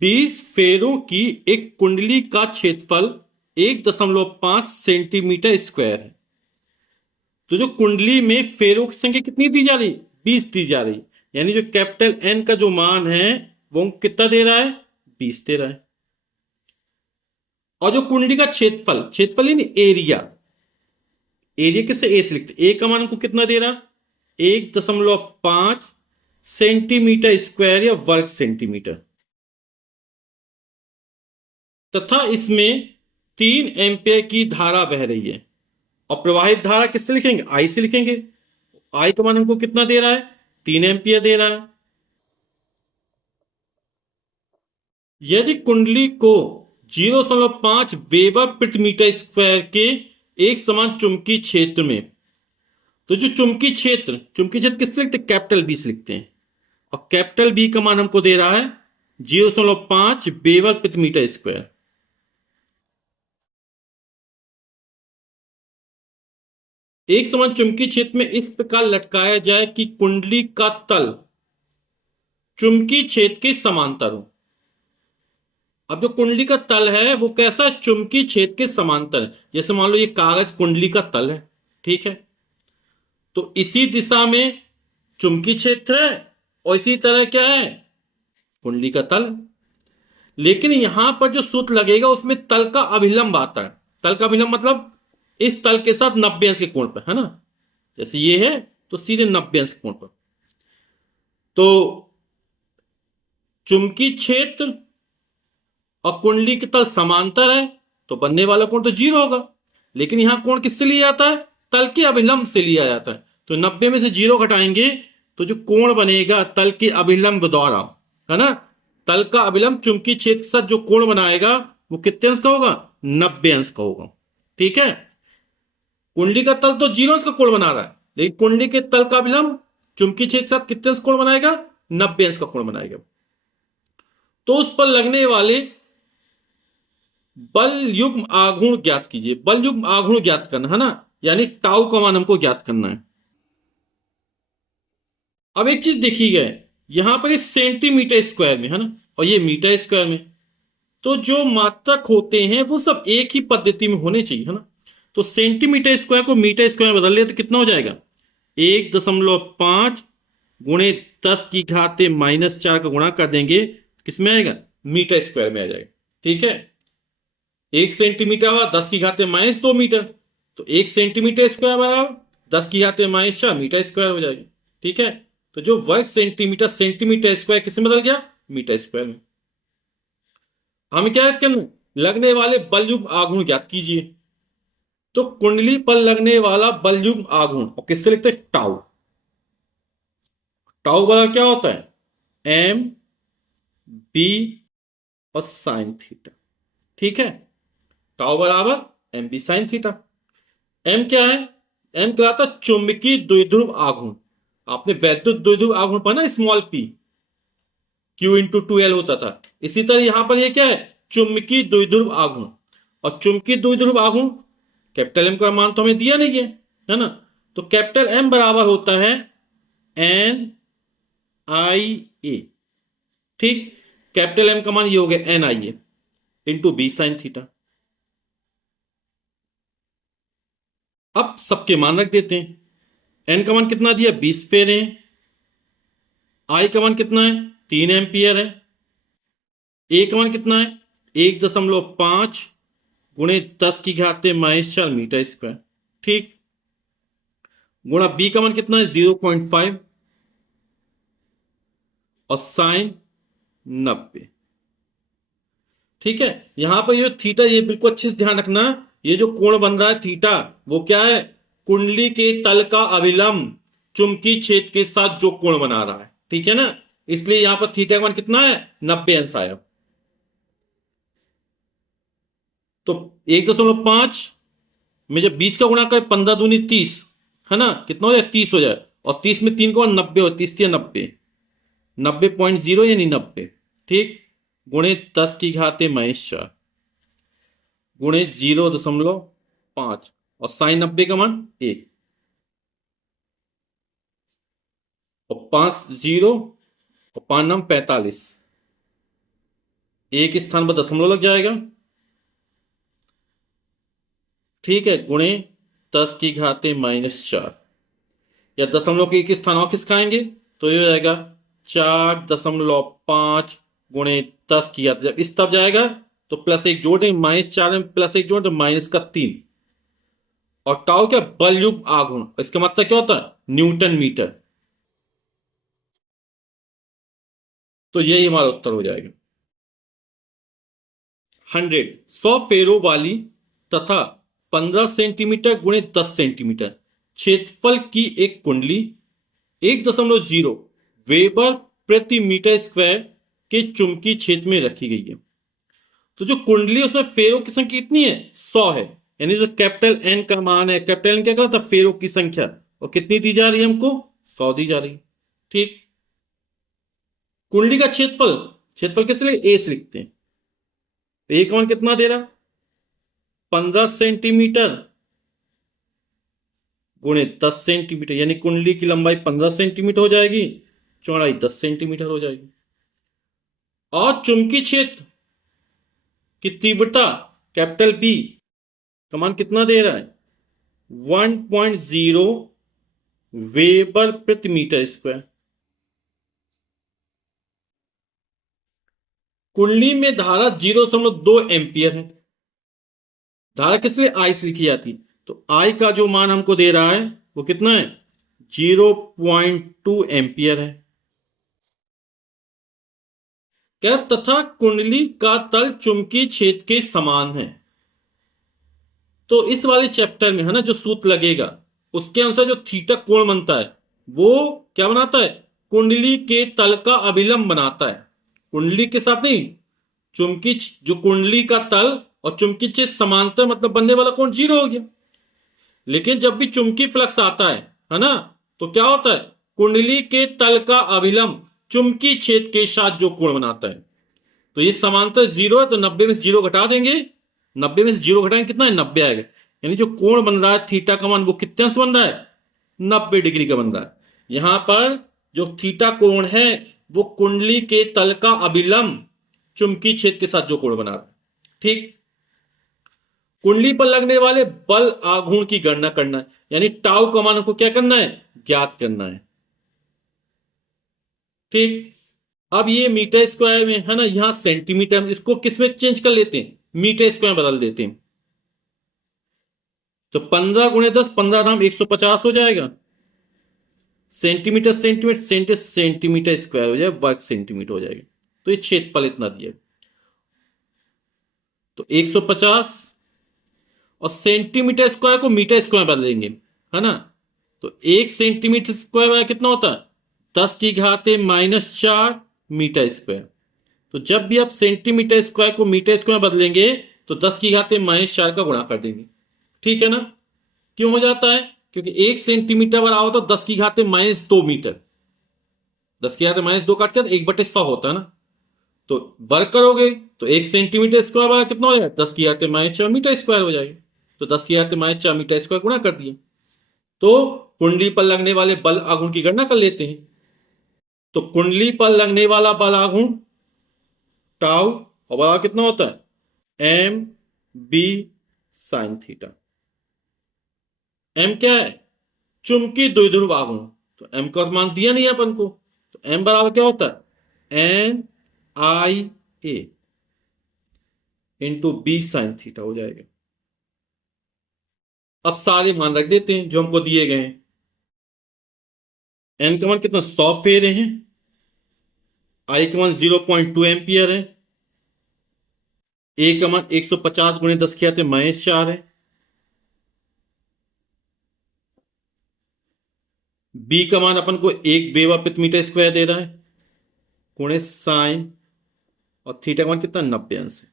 20 फेरों की एक कुंडली का क्षेत्रफल 1.5 सेंटीमीटर स्क्वायर है। तो जो कुंडली में फेरों की संख्या कितनी दी जा रही, 20 दी जा रही। यानी जो कैपिटल एन का जो मान है वो कितना दे रहा है, 20 दे रहा है। और जो कुंडली का क्षेत्रफल, क्षेत्रफल ही नहीं, एरिया, एरिया किससे, ए से लिखते, ए का मान हमको कितना दे रहा, 1.5 सेंटीमीटर स्क्वायर या वर्ग सेंटीमीटर। तथा इसमें 3 एम्पियर की धारा बह रही है। और प्रवाहित धारा किससे लिखेंगे, आई से लिखेंगे। आई का मान हमको कितना दे रहा है, 3 एम्पियर दे रहा है। यदि कुंडली को 0.5 वेबर प्रति मीटर स्क्वायर के एक समान चुंबकीय क्षेत्र में, तो जो चुंबकीय क्षेत्र किससे लिखते हैं, कैपिटल बी से लिखते हैं। और कैपिटल बी का मान हमको दे रहा है 0.5 वेबर प्रति मीटर स्क्वायर। एक समान चुंबकीय क्षेत्र में इस प्रकार लटकाया जाए कि कुंडली का तल चुंबकीय क्षेत्र के समांतर हो। अब जो कुंडली का तल है वो कैसा है, चुंबकीय क्षेत्र के समांतर है। जैसे मान लो ये कागज कुंडली का तल है, ठीक है, तो इसी दिशा में चुंबकीय क्षेत्र है और इसी तरह क्या है, कुंडली का तल। लेकिन यहां पर जो सूत्र लगेगा उसमें तल का अभिलंब आता है। तल का अभिलंब मतलब इस तल के साथ 90 अंश के कोण पर, है ना। जैसे ये है तो सीधे 90 अंश के कोण पर। तो चुंबकीय क्षेत्र और कुंडली के तल समांतर है तो बनने वाला कोण तो 0 होगा। लेकिन यहां कोण किससे लिया जाता है, तल के अभिलंब से लिया जाता है। तो 90 में से 0 घटाएंगे तो जो कोण बनेगा तल के अभिलंब द्वारा, है ना, तल का अभिलंब चुंबकीय क्षेत्र के साथ जो कोण बनाएगा वो कितने अंश का होगा, 90 अंश का होगा। ठीक है, कुंडली का तल तो 0 अंश का कोण बना रहा है, लेकिन कुंडली के तल का अभिलंब चुंबकीय क्षेत्र के साथ कितने अंश कोण बनाएगा, 90 अंश का कोण बनाएगा। तो उस पर लगने वाले बल युग्म आघूर्ण ज्ञात कीजिए। बल युग्म आघूर्ण ज्ञात करना है ना, यानी टाउ का मान हमको ज्ञात करना है। अब एक चीज देखी गए, यहां पर इस सेंटीमीटर स्क्वायर में, है ना, और ये मीटर स्क्वायर में, तो जो मात्रक होते हैं वो सब एक ही पद्धति में होने चाहिए, है ना। तो सेंटीमीटर स्क्वायर को मीटर स्क्वायर में बदल लिया तो कितना हो जाएगा, 1.5 गुणे 10 की घाते -4 का गुणा कर देंगे, किसमें आएगा, मीटर स्क्वायर में आ जाएगा। ठीक है, 1 सेंटीमीटर हुआ 10 की घाते -2 मीटर, तो 1 सेंटीमीटर स्क्वायर बराबर 10 की घाते -4 मीटर स्क्वायर हो जाएगी। ठीक है, तो जो वर्ग सेंटीमीटर, सेंटीमीटर स्क्वायर किसमें बदल गया, मीटर स्क्वायर में। हमें क्या करना, लगने वाले बल युग्म आघूर्ण ज्ञात कीजिए। तो कुंडली पर लगने वाला बल युग्म आघूर्ण और किससे लिखते हैं, टाउ। टाउ बराबर क्या होता है, एम बी और साइन थीटा। ठीक है, टाउ बराबर M B sine theta. M क्या है, एम कहलाता चुंबकीय द्विध्रुव आघूर्ण। आपने वैद्युत द्विध्रुव आघूर्ण पढ़ा, स्मॉल पी, Q/2L होता था। इसी तरह यहां पर ये क्या है, चुंबकीय द्विध्रुव आघूर्ण। और चुंबकीय द्विध्रुव आघूर्ण कैपिटल एम का मान तो हमें दिया नहीं है ना। तो कैपिटल एम बराबर होता है NIA। ठीक, कैपिटल एम का मान ये हो गया NIA into B sine theta. अब सबके मान रख देते हैं। एन का मान कितना दिया, 20 फेरे हैं। आई का मान कितना है, 3 एम्पियर है। ए का मान कितना है, 1.5 गुणे 10 की घाते -4 मीटर स्क्वायर। ठीक, गुणा बी का मान कितना है, 0.5 और साइन 90। ठीक है, यहां पर ये थीटा, ये बिल्कुल अच्छे से ध्यान रखना, ये जो कोण बन रहा है थीटा, वो क्या है, कुंडली के तल का अभिलंब चुंबकीय क्षेत्र के साथ जो कोण बना रहा है। ठीक है ना, इसलिए यहां पर थीटा का मान कितना है, 90 अंश आया। तो 1.5 में जब 20 का गुणा करें, 15 दूनी 30, है ना, कितना हो जाए, 30 हो जाए। और 30 में 3 को 90 हो, 30 90, 90.0 यानी 90। ठीक, गुणे 10 की घाते -4 गुणे 0.5 और साइन 90 का मान 1 और 5 0 और 5 9 45। एक स्थान पर दशमलव लग जाएगा, ठीक है, गुणे 10⁻⁻4, या दशमलव के एक स्थान और खिसकाएंगे तो ये हो जाएगा 4.5 गुणे 10 जब इस तरफ जाएगा तो +1 जोड़ देंगे, -4 में +1 जोड़ तो -3, और टाउ क्या, बल युग आघूर्ण, इसका मतलब क्या होता है, न्यूटन मीटर। तो यही हमारा उत्तर हो जाएगा। 100, 100 फेरों वाली तथा 15 सेंटीमीटर गुणे 10 सेंटीमीटर क्षेत्रफल की एक कुंडली 1.0 वेबर प्रति मीटर स्क्वायर के चुंबकीय क्षेत्र में रखी गई है। तो जो कुंडली उसमें फेरों की संख्या कितनी है, 100 है, यानी जो कैपिटल एन का मान है, कैपिटल एन क्या कहता है, फेरों की संख्या, और कितनी दी जा रही है हमको, 100 दी जा रही है। ठीक, कुंडली का क्षेत्रफल, क्षेत्रफल किस लिए, ए से लिखते हैं। ए का मान कितना दे रहा, 15 सेंटीमीटर गुणे 10 सेंटीमीटर, यानी कुंडली की लंबाई 15 सेंटीमीटर हो जाएगी, चौड़ाई 10 सेंटीमीटर हो जाएगी। और चुंबकीय क्षेत्र की तीव्रता कैपिटल बी का मान कितना दे रहा है, 1.0 वेबर प्रति मीटर स्क्वायर। कुंडली में धारा 0.2 एम्पियर है। धारा किससे, आई से लिखी जाती, तो आई का जो मान हमको दे रहा है वो कितना है, 0.2 एम्पियर है। क्या, तथा कुंडली का तल चुंबकीय क्षेत्र के समान है। तो इस वाले चैप्टर में है ना, जो सूत्र लगेगा उसके अनुसार जो थीटा कोण बनता है वो क्या बनाता है, कुंडली के तल का अभिलंब बनाता है। कुंडली के साथ नहीं, चुंबकीय जो कुंडली का तल और चुंबकीय क्षेत्र समांतर, मतलब बनने वाला कोण 0 हो गया। लेकिन जब भी चुंबकीय फ्लक्स आता है ना, तो क्या होता है, कुंडली के तल का अभिलंब चुंबकीय क्षेत्र के साथ जो कोण बनाता है, तो ये समांतर 0 है, तो 90 में से 0 घटा देंगे, 90 में से 0 घटाएंगे कितना है, 90 आएगा। यानी जो कोण बन रहा है थीटा का मान वो कितने से बन रहा है, 90 डिग्री का बन रहा है। यहां पर जो थीटा कोण है वो कुंडली के तल का अभिलंब चुंबकीय क्षेत्र के साथ जो कोण बना रहा है। ठीक, कुंडली पर लगने वाले बल आघूर्ण की गणना करना है, यानी टाउ का मान को क्या करना है, ज्ञात करना है। ठीक, अब ये मीटर स्क्वायर में है ना, यहां सेंटीमीटर, इसको किस में चेंज कर लेते हैं, मीटर स्क्वायर बदल देते हैं। तो 15 गुणे 10, 15 धाम 150 हो जाएगा, सेंटीमीटर सेंटीमीटर सेंटीमीटर स्क्वायर हो जाएगा, वर्ग सेंटीमीटर हो जाएगा। तो ये क्षेत्रफल इतना दिया, तो 150, और सेंटीमीटर स्क्वायर को मीटर स्क्वायर बदलेंगे, है ना, तो 1 सेंटीमीटर स्क्वायर कितना होता है, 10⁻⁻4 मीटर स्क्वायर। तो जब भी आप सेंटीमीटर स्क्वायर को मीटर स्क्वायर बदलेंगे तो 10⁻⁻4 का गुणा कर देंगे। ठीक है ना, क्यों हो जाता है, क्योंकि 1 सेंटीमीटर बराबर तो 10⁻2 मीटर, 10⁻2 काट कर 1/100 होता है ना, तो वर्ग करोगे तो 1 सेंटीमीटर स्क्वायर वाला कितना हो जाएगा, 10⁻4 मीटर स्क्वायर हो जाएगा। तो 10⁻4 मीटर स्क्वायर गुणा कर दिए। तो कुंडली पर लगने वाले बल आघूर्ण की गणना कर लेते हैं। तो कुंडली पर लगने वाला बल आघूर्ण टाउ, और बराबर कितना होता है, M B sine theta. M क्या है, चुंबकीय द्विध्रुव आघूर्ण, तो एम का मान दिया नहीं है अपन को, तो एम बराबर क्या होता है, एन आई ए इंटू बी साइन थीटा हो जाएगा। अब सारे मान रख देते हैं जो हमको दिए गए हैं। एन का मान कितना, 100 फेरे हैं, आई का मान 0.2 एम्पियर है, ए का मान 150 गुणे 10⁻⁻4 है, बी का मान अपन को 1 वेबर प्रति मीटर स्क्वायर दे रहा है, गुणे साइन, और थीटा का मान कितना, 90 अंश है।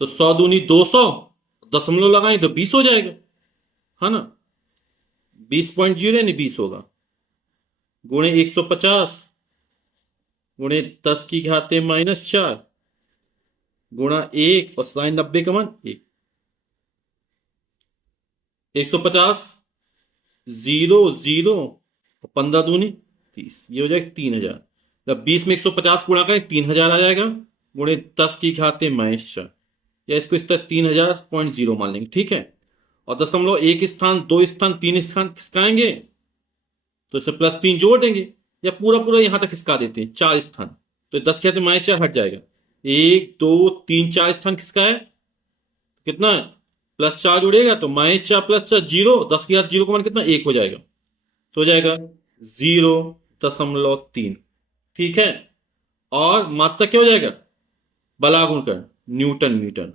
तो 100 दूनी 200, दशमलव लगाए तो 20 हो जाएगा, है ना, 20.0 यानी 20 होगा, गुणे 150 गुणे 10⁻⁻4 गुणा 1, और साइन 90 का मान 1, 150 0 0, और 15 दूनी 30, ये हो जाएगा 3000। जब 20 में 150 गुणा करें 3000 आ जाएगा, गुणे 10 की घात -4, या इसको इस तरह 3000.0 मान लेंगे, ठीक है। और दशमलव एक स्थान, दो स्थान, तीन स्थान खिसकाएंगे तो इसे +3 जोड़ देंगे, या पूरा पूरा यहां तक खिसका देते हैं, 4 स्थान, तो 10 के हाथ -4 हट जाएगा। 1 2 3 4 स्थान खिसकाए, कितना है, +4 जुड़ेगा तो -4 +4 0, 10 के हाथ 0 का मान कितना, 1 हो जाएगा, तो हो जाएगा 0.3, ठीक है। और मात्रा क्या हो जाएगा, बलागुण कर न्यूटन मीटर।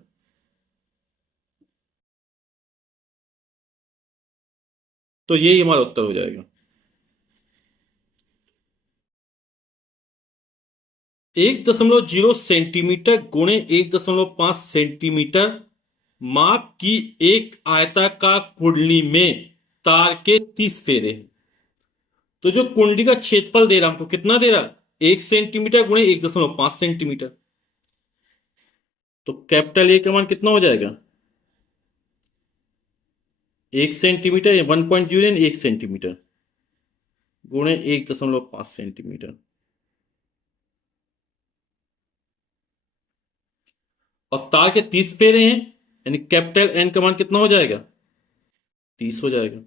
तो यही हमारा उत्तर हो जाएगा। 1.0 सेंटीमीटर गुणे 1.5 सेंटीमीटर माप की एक आयताकार कुंडली में तार के 30 फेरे हैं। तो जो कुंडली का क्षेत्रफल दे रहा हमको, कितना दे रहा, 1 सेंटीमीटर गुणे 1.5 सेंटीमीटर, तो कैपिटल ए का मान कितना हो जाएगा, 1 सेंटीमीटर या 1.0 1 सेंटीमीटर गुणे 1.5 सेंटीमीटर। और तार के 30 फेरे हैं, यानी कैपिटल एन का मान कितना हो जाएगा, 30 हो जाएगा।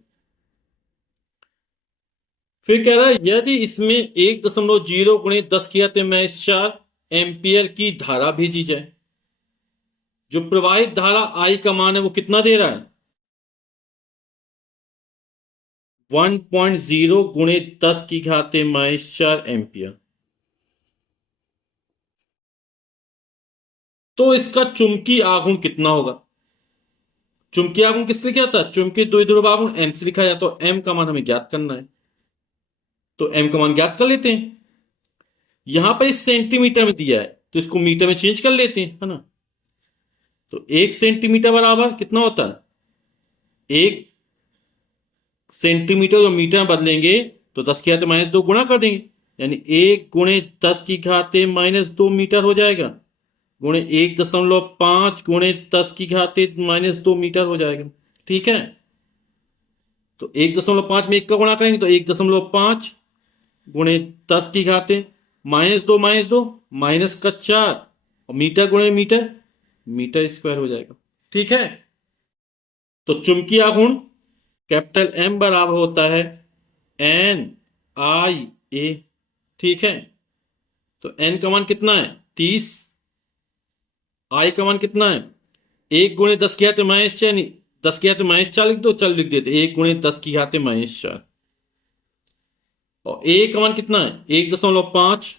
फिर कह रहा है यदि इसमें 1.0 गुणे 10 की घात -4 एम्पियर की धारा भेजी जाए, जो प्रवाहित धारा आई का मान है वो कितना दे रहा है, 1.0 गुणे 10 की घात -4 एम्पियर। तो इसका चुंबकीय आघूर्ण कितना होगा। चुंबकीय आघूर्ण किससे क्या था, चुंबकीय द्विध्रुव आघूर्ण एम से लिखा जाता है, एम का मान हमें ज्ञात करना है, तो एम का मान ज्ञात कर लेते हैं। यहां पर इस सेंटीमीटर में दिया है तो इसको मीटर में चेंज कर लेते हैं, है ना। तो 1 सेंटीमीटर बराबर कितना होता है, 1 सेंटीमीटर जो मीटर में बदलेंगे तो 10 की घात -2 गुणा कर देंगे, यानी 1 गुणे 10 की घात -2 मीटर हो जाएगा, गुणे 1.5 गुणे 10 की घात -2 मीटर हो जाएगा, ठीक है। तो 1.5 में 1 का गुणा करेंगे तो 1.5 गुणे 10 की घात -2 -2 माइनस का 4, और मीटर गुणे मीटर, मीटर स्क्वायर हो जाएगा, ठीक है। तो चुंबकीय आघूर्ण कैपिटल एम बराबर होता है NIA, ठीक है। तो एन का मान कितना है 30, आई का मान कितना है, 1 गुणे 10 की घात -4, 10 की घात -4 लिख दो, चल लिख देते 1 गुणे 10 की घात -4, और ए का मान कितना है 1.5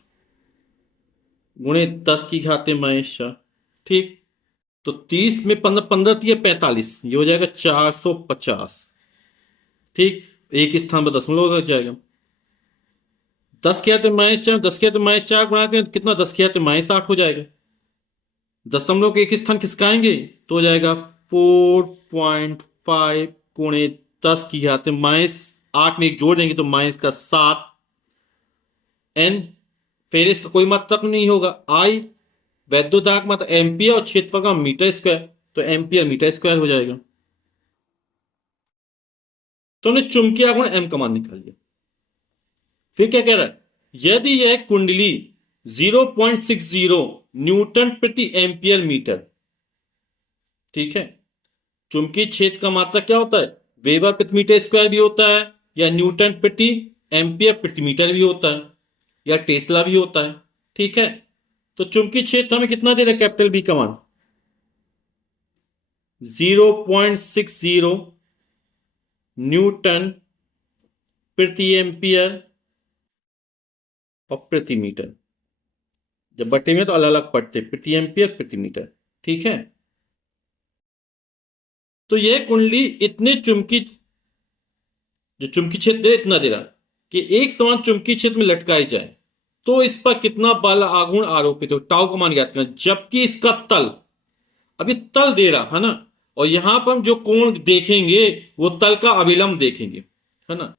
गुणे 10 की घात -4, ठीक। तो 30 में 15 15 45, ये हो जाएगा 450, ठीक। एक स्थान पर दशमलव लग जाएगा, 10 की घात -4, 10 की घात -4 गुणा के कितना, 10 की घात -8 हो जाएगा, दशमलव के एक स्थान खिसकाएंगे तो हो जाएगा 4.5 गुणे 10 की घात -8 में एक जोड़ देंगे तो -7 एन, फिर इसका कोई मात्रक नहीं होगा, आई वैद्युत दाब मात्रा एम्पियर और क्षेत्रफल का मीटर स्क्वायर, तो एम्पियर मीटर स्क्वायर हो जाएगा। तो हमने चुंबकीय आघूर्ण एम का मान निकाल लिया। फिर क्या कह रहा है, यदि यह कुंडली 0.60 न्यूटन प्रति एम्पियर मीटर, ठीक है। चुंबकीय क्षेत्र का मात्रक क्या होता है, वेबर प्रति मीटर स्क्वायर भी होता है, या न्यूटन प्रति एम्पियर प्रति मीटर भी होता है, या टेस्ला भी होता है, ठीक है। तो चुंबकीय क्षेत्र हमें कितना दे रहा है, कैपिटल बी का मान 0.60 न्यूटन प्रति एम्पियर और प्रति मीटर, जब बटे में तो अलग अलग पढ़ते, प्रति एम्पियर प्रति मीटर, ठीक है। तो यह कुंडली इतने चुंबकीय, जो चुंबकीय क्षेत्र दे इतना दे रहा कि एक समान चुंबकीय क्षेत्र में लटकाई जाए तो इस पर कितना बल आघूर्ण आरोपित हो, टाउ का मान ज्ञात करना, जबकि इसका तल, अभी तल दे रहा है ना, और यहां पर हम जो कोण देखेंगे वो तल का अभिलंब देखेंगे, है ना।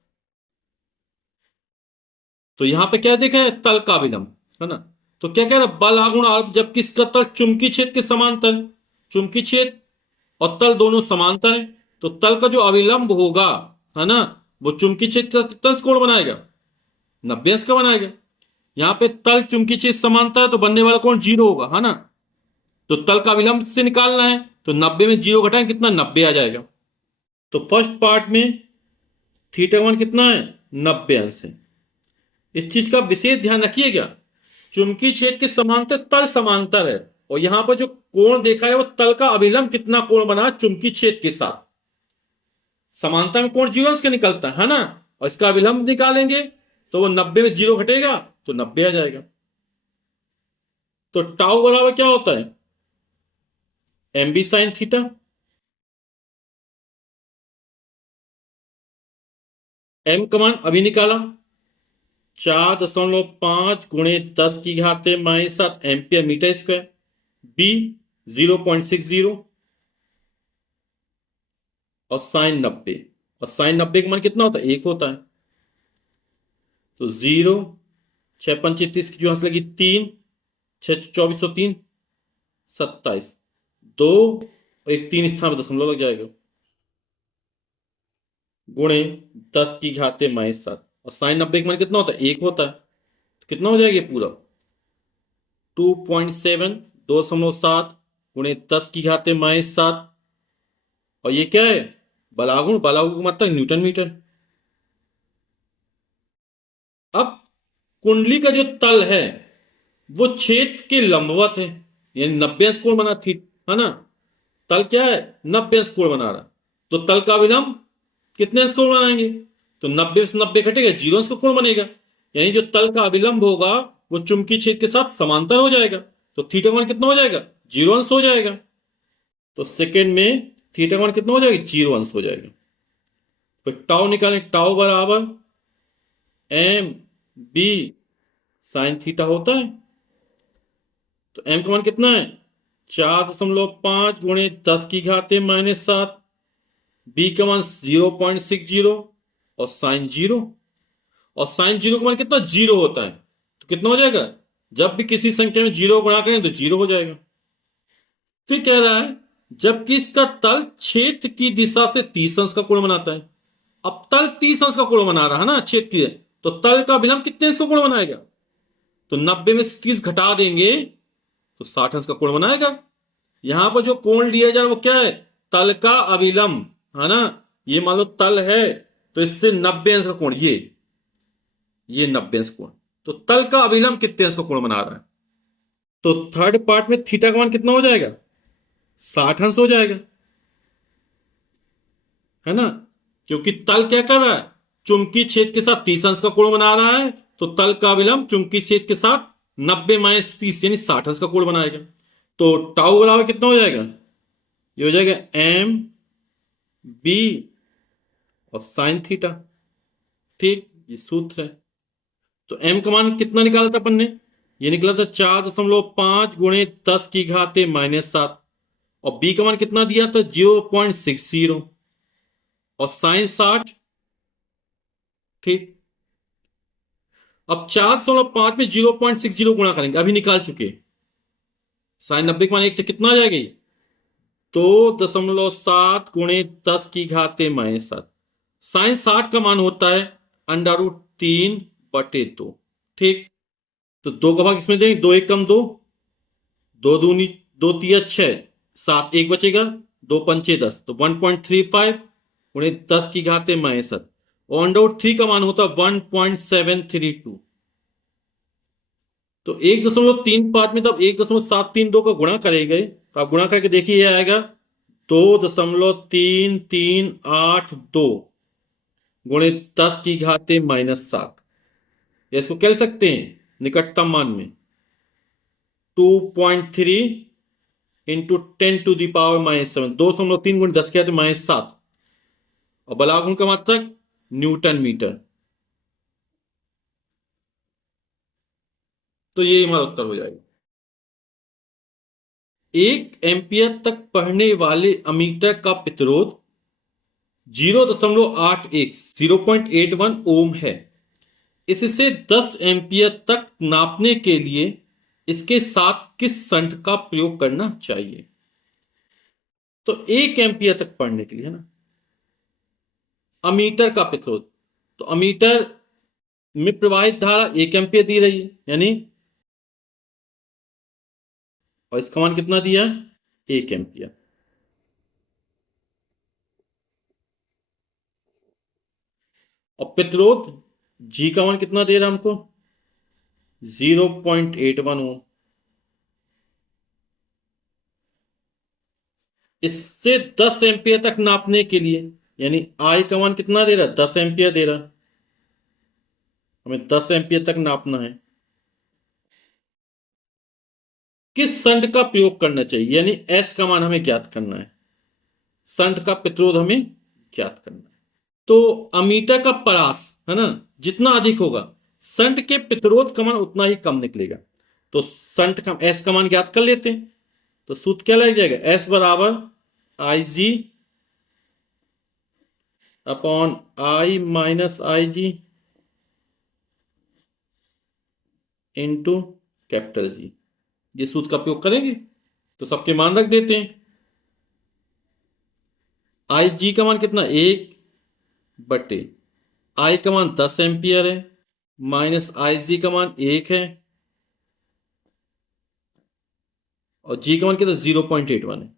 तो यहां पे क्या देखा है, तल का अभिलंब, है ना। तो क्या कह रहा है, बल आघूर्ण आरोपित जबकि इसका तल चुंबकीय क्षेत्र के समांतर, चुंबकीय क्षेत्र और तल दोनों समांतर है, तो तल का जो अभिलंब होगा, है ना, वो चुंबकीय क्षेत्र का कितना कोण बनाएगा, 90 अंश का बनाएगा। यहां पे तल चुंबकीय क्षेत्र समांतर है तो बनने वाला कोण 0 होगा, है ना। तो तल का अभिलंब से निकालना है तो 90 में 0 घटाएं कितना, 90 आ जाएगा। तो फर्स्ट पार्ट में थीटा का मान कितना है, 90 अंश है। इस चीज का विशेष ध्यान रखिएगा, चुंबकीय क्षेत्र के समांतर तल समांतर है, और यहां पर जो कोण देखा है वो तल का अभिलंब कितना कोण बना चुंबकीय क्षेत्र के साथ। समांतर में कोण 0 अंश का निकलता है ना, और इसका अभिलंब निकालेंगे तो वो 90 में 0 घटेगा तो 90 आ जाएगा। तो टाउ बराबर क्या होता है, M B sine theta. M का मान अभी निकाला, 4.5 गुणे 10 की घाते -7 एम्पियर मीटर स्क्वायर। बी 0.60 और साइन 90, और साइन 90 का मान कितना होता है, 1 होता है। तो 0, 6×5 = 30 की जो हंस लगी 3, 6 × 24 = 3, 27, 2 और एक 3 स्थान पर दशमलव लग जाएगा, गुणे 10 की घाते -7, और साइन 90 का मान कितना होता है, 1 होता है। तो कितना हो जाएगा पूरा, 2.7 2.7 गुणे 10 की घाते -7, और ये क्या है, बलागुण, बलागुण का मतलब न्यूटन मीटर। अब कुंडली का जो तल है वो क्षेत्र के लंबवत है, यानी 90 अंश कोण बना थी, है ना। तल क्या है, 90 अंश कोण बना रहा, तो तल का अभिलंब कितने अंश कोण बनाएंगे, तो 90 से 90 घटेगा, 0 अंश का कोण बनेगा, यानी जो तल का अभिलंब होगा वो चुंबकीय क्षेत्र के साथ समांतर हो जाएगा। तो थीटा का मान कितना हो जाएगा, 0 अंश हो जाएगा। तो सेकेंड में थीटा का मान कितना हो जाएगा, 0 अंश हो जाएगा। तो टाउ निकालें, टाउ बराबर एम बी साइन थीटा होता है। तो एम का मान कितना है, 4.5 गुणे 10 की घाते -7, बी का मान 0.60 और साइन 0, और साइन 0 का मान कितना, 0 होता है। तो कितना हो जाएगा, जब भी किसी संख्या में 0 गुणा करें तो 0 हो जाएगा। फिर कह रहा है जबकि इसका तल क्षेत्र की दिशा से 30 अंश का कोण बनाता है। अब तल 30 अंश का कोण बना रहा है ना क्षेत्र की, तो तल का अभिलंब कितने अंश का कोण बनाएगा, तो 90 में से 30 घटा देंगे तो 60 अंश का कोण बनाएगा। यहां पर जो कोण लिया जा रहा है वो क्या है, तल का अभिलंब, है ना। ये मान लो तल है तो इससे 90 अंश का कोण, ये 90 अंश कोण, तो तल का अभिलंब कितने अंश का कोण बना रहा है। तो थर्ड पार्ट में थीटा का मान कितना हो जाएगा, 60 अंश हो जाएगा, है ना। क्योंकि तल क्या कर रहा है, चुंबकीय क्षेत्र के साथ 30 अंश का कोण बना रहा है, तो तल का अभिलंब चुंबकीय क्षेत्र के साथ 90 - 30 यानी 60 अंश का कोण बनाएगा। तो टाउ बराबर कितना हो जाएगा, ये हो जाएगा एम बी और साइन थीटा। ठीक, ये सूत्र है। तो एम का मान कितना निकाला था अपन ने, ये निकला था 4.5 गुणे 10 की घाते -7, और बी का मान कितना दिया था, 0.60 और साइन 60। ठीक, अब 4.5 में 0.60 गुणा करेंगे, अभी निकाल चुके। साइन 90 का मान 1 तो कितना आ जाएगी, 2.7 गुणे 10 की घाते -7। साइन 60 का मान होता है √3/2। ठीक, तो 2 का भाग इसमें देंगे, 2 1 कम 2, 2 दूनी 2 तिया 6, 7 1 बचेगा, 2 पंचे 10, तो 1.35 गुणे 10 की घाते -7, और √3 का मान होता है 1.732। तो 1.35 में तब 1.732 का गुणा करेंगे, तो आप गुणा करके देखिए ये आएगा 2.3382 गुणे 10 की घाते -7। इसको कह सकते हैं निकटतम मान में 2.3 इंटू 10⁻⁻7, 2.3 गुणे 10 की घाते -7, और बलागुण का मात्रक न्यूटन मीटर। तो ये हमारा उत्तर हो जाएगा। 1 एम्पियर तक पढ़ने वाले अमीटर का प्रतिरोध 0.81 ओम है। इससे 10 एम्पियर तक नापने के लिए इसके साथ किस संट का प्रयोग करना चाहिए। तो 1 एम्पियर तक पढ़ने के लिए, है ना, अमीटर का प्रतिरोध, तो अमीटर में प्रवाहित धारा 1 एम्पियर दी रही है, यानी, और इसका मान कितना दिया? 1 एम्पियर। और प्रतिरोध जी का मान कितना दे रहा है हमको? 0.81 ओम। इससे 10 एम्पियर तक नापने के लिए, यानी आई का मान कितना दे रहा है? 10 एम्पियर दे रहा है। हमें 10 एम्पियर तक नापना है। किस संट का प्रयोग करना चाहिए, यानी एस का मान हमें ज्ञात करना है, संट का प्रतिरोध हमें ज्ञात करना है। तो अमीटर का परास है ना, जितना अधिक होगा संट के प्रतिरोध का मान उतना ही कम निकलेगा। तो संट का एस का मान ज्ञात कर लेते हैं। तो सूत्र क्या लग जाएगा? एस बराबर I G upon I minus I G into capital G. ये सूत्र का प्रयोग करेंगे। तो सबके मान रख देते हैं। आई जी का मान कितना? 1/, आई का मान 10 एम्पियर है, माइनस आई जी का मान 1 है, और जी का मान कितना? 0.81 है।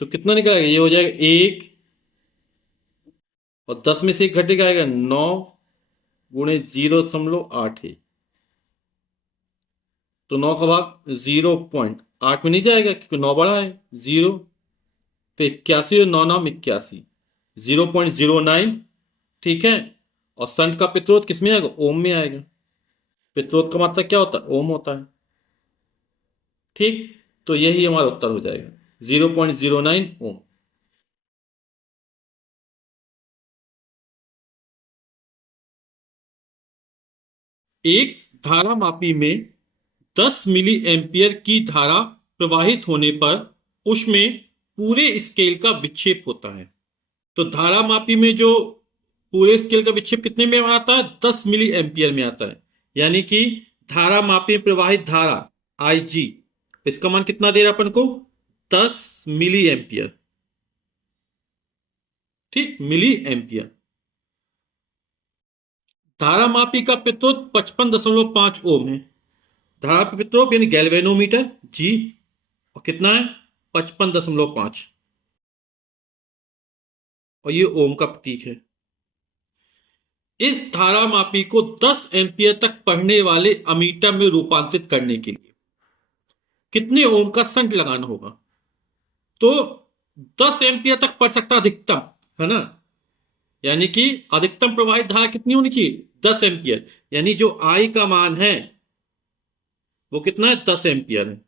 तो कितना निकलेगा? ये हो जाएगा 1, और 10 में से 1 घटेगा, आएगा 9 गुणे 0.8 है। तो 9 का भाग 0.8 में नहीं जाएगा, क्योंकि 9 बड़ा है। 0 पे 81 और 9 नाम 81, 0.09। ठीक है। और संट का प्रतिरोध किस में आएगा? ओम में आएगा। प्रतिरोध का मात्रा क्या होता है? ओम होता है। ठीक। तो यही हमारा उत्तर हो जाएगा, 0.09 ओम। एक धारा मापी में 10 मिली एम्पियर की धारा प्रवाहित होने पर उसमें पूरे स्केल का विक्षेप होता है। तो धारा मापी में जो पूरे स्केल का विक्षेप कितने में आता है? 10 मिली एम्पियर में आता है। यानी कि धारा मापी में प्रवाहित धारा आई जी, इसका मान कितना दे रहा अपन को? 10 मिली एम्पियर। ठीक, मिली एम्पियर। धारा मापी का प्रतिरोध 55.5 ओम है। धारा प्रतिरोध यानी गैल्वेनोमीटर जी, और कितना है? 55.5। और ये ओम का प्रतीक है। इस धारा मापी को 10 एम्पियर तक पढ़ने वाले अमीटर में रूपांतरित करने के लिए कितने ओम का संट लगाना होगा? तो 10 एम्पियर तक पढ़ सकता अधिकतम, है ना। यानी कि अधिकतम प्रवाहित धारा कितनी होनी चाहिए? 10 एम्पियर। यानी जो आई का मान है वो कितना है? 10 एम्पियर है।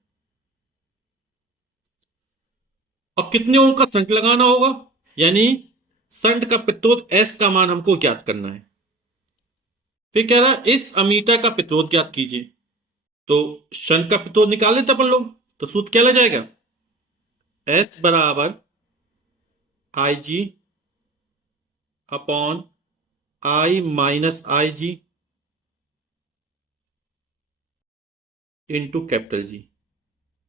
अब कितने ओम का संट लगाना होगा, यानी संट का प्रतिरोध एस का मान हमको ज्ञात करना है। फिर कह रहा है इस अमीटर का प्रतिरोध ज्ञात कीजिए। तो शंट का प्रतिरोध निकाल लेते अपन लोग। तो सूत्र क्या लग जाएगा? एस बराबर I G upon I minus I G into capital G.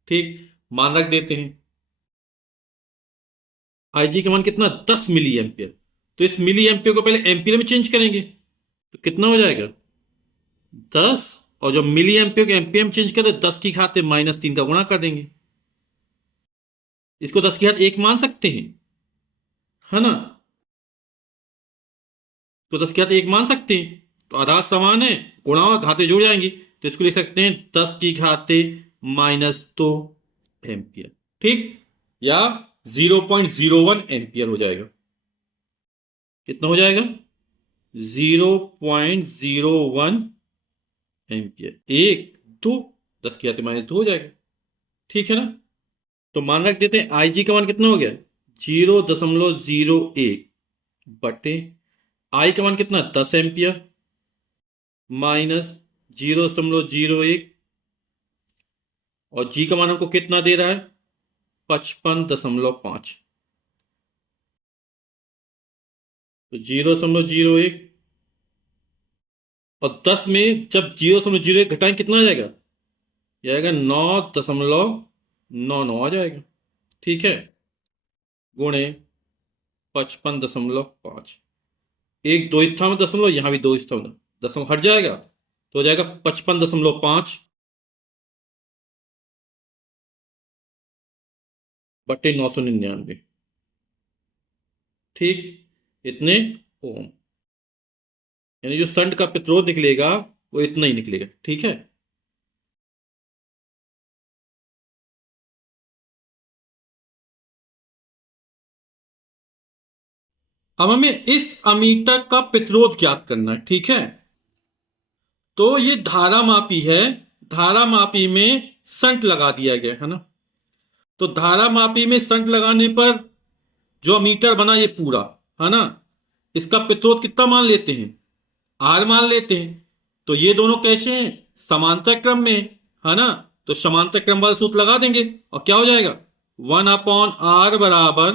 ठीक, मान रख देते हैं। आई जी का मान कितना? 10 मिली एम्पियर। तो इस मिली एम्पियर को पहले एम्पियर में चेंज करेंगे, तो कितना हो जाएगा? 10। और जो मिली एम्पियर को एम्पियर में चेंज करें, 10 की घात -3 का गुणा कर देंगे। इसको 10 की घात 1 मान सकते हैं, है ना। तो 10 की घात 1 मान सकते हैं। तो आधार समान है, गुणा और घातें जुड़ जाएंगी, तो इसको लिख सकते हैं 10 की घात -2 एम्पियर। ठीक, या 0.01 एम्पियर हो जाएगा। कितना हो जाएगा? 0.01 एम्पियर। 1 2, 10 की घात -2 हो जाएगा। ठीक है ना। तो मान रख देते हैं आई जी का मान कितना हो गया? 0.01 बटे आई का मान कितना? 10 एम्पियर माइनस 0.01, और जी का मान हमको कितना दे रहा है? 55.5। तो 0.01 और 10 में जब 0.01 घटाएं, कितना आ जाएगा? ये आएगा 9.99 आ जाएगा। ठीक है, गुणे 55.5। एक दो स्थान में दशमलव, यहां भी दो स्थान में दशमलव हट जाएगा तो हो जाएगा 55.5 बटे 999। ठीक, इतने ओम, यानी जो संट का प्रतिरोध निकलेगा वो इतना ही निकलेगा। ठीक है। अब हमें इस अमीटर का प्रतिरोध ज्ञात करना है। ठीक है। तो ये धारा मापी है, धारा मापी में संट लगा दिया गया है ना। तो धारा मापी में संट लगाने पर जो अमीटर बना ये पूरा, है ना, इसका प्रतिरोध कितना मान लेते हैं, आर मान लेते हैं। तो ये दोनों कैसे हैं, समांतर क्रम में, है ना। तो समांतर क्रम वाला सूत्र लगा देंगे और क्या हो जाएगा, 1/r बराबर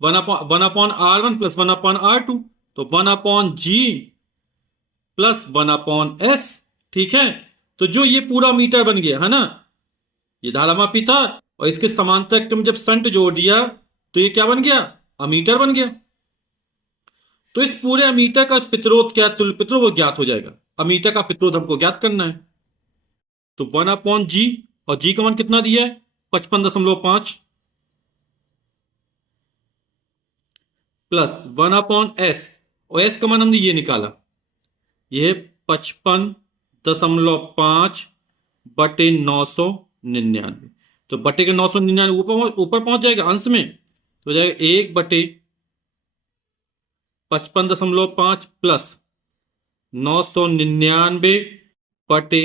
1/r1 प्लस 1/r2, तो 1/g प्लस 1/s। ठीक है। तो जो ये पूरा मीटर बन गया है ना, ये धारामापी था और इसके समांतर क्रम जब संट जोड़ दिया तो ये क्या बन गया, अमीटर बन गया। तो इस पूरे अमीटर का प्रतिरोध क्या, तुल्य प्रतिरोध वो ज्ञात हो जाएगा। अमीटर का प्रतिरोध हमको ज्ञात करना है। तो 1/g, और जी का मान कितना दिया है, 55.5 प्लस 1/s, और एस का मान हमने ये निकाला, ये 55.5 बटे 999। तो बटे के 999 ऊपर ऊपर पहुंच जाएगा अंश में, तो हो जाएगा 1/55.5 प्लस 999 बटे